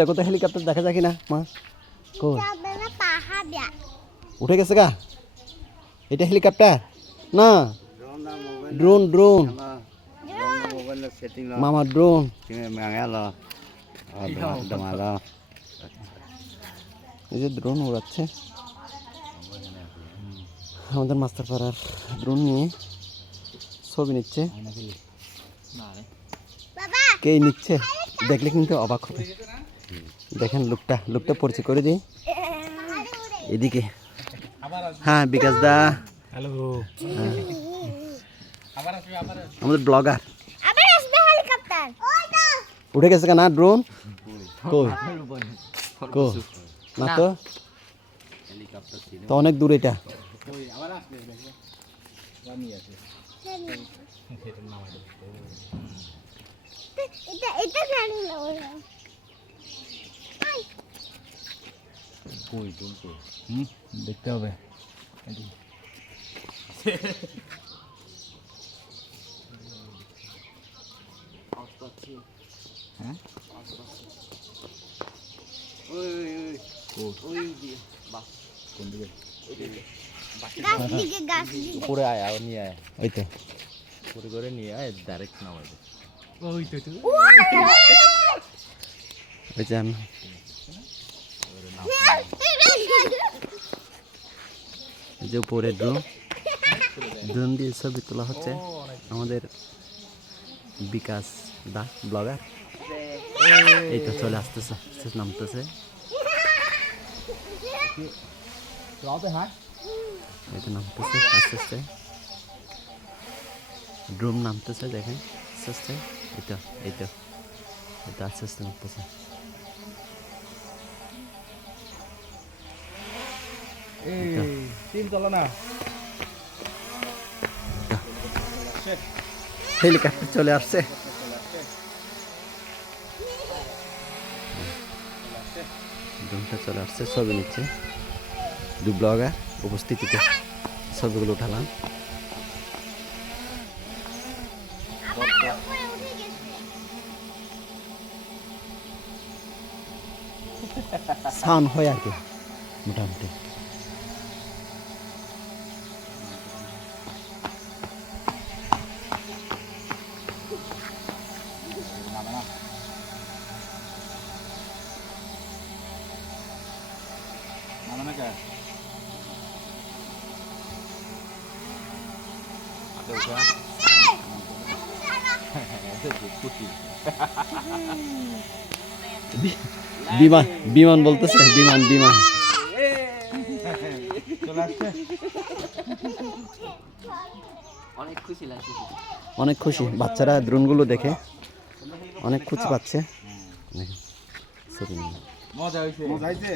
দেখো তো হেলিকপ্টার দেখা যায় কিনা মা? কই উঠে গেছে গা? এটা হেলিকপ্টার না, ড্রোন ড্রোন মামা, ড্রোন। এই যে ড্রোন উড়াচ্ছে আমাদের মাস্টার পাড়ার, ড্রোন নিয়ে ছবি নিচ্ছে। কে নিচ্ছে দেখলে কিন্তু অবাক হবে। দেখেন লোকটা পরিচয় করে দিই এদিকে। হ্যাঁ বিকাশ দা, হ্যালো, আমাদের ব্লগার। উঠে গেছে না ড্রোন? কই কই না তো, তো অনেক দূর এটা। দেখতে হবে। উপরে আয়, আর নিয়ে আয়, ওই তো উপরে করে নিয়ে আয়, ডাইরেক্ট নামাই দে। ওই তো ওই যে আমি যে উপরে ড্রোন দিয়ে ছবি তোলা হচ্ছে আমাদের বিকাশ দা ব্লগার। এই তো চলে আসতেছে, নামতেছে, এই তো নামতেছে আস্তে আস্তে, ড্রোন নামতেছে দেখেন আস্তে আস্তে। এই তো আস্তে আস্তে নামতেছে। হেলিকপ্টার চলে আসছে। ড্রোনটা চলে আসছে, ছবি নিচ্ছে। দু ব্লগার উপস্থিতিতে ছবিগুলো উঠালাম। সাউন্ড হয় আর কি মোটামুটি। বিমান বলতেছে, বিমান অনেক খুশি বাচ্চারা ড্রোনগুলো দেখে অনেক খুশি পাচ্ছে। মজা হয়েছে।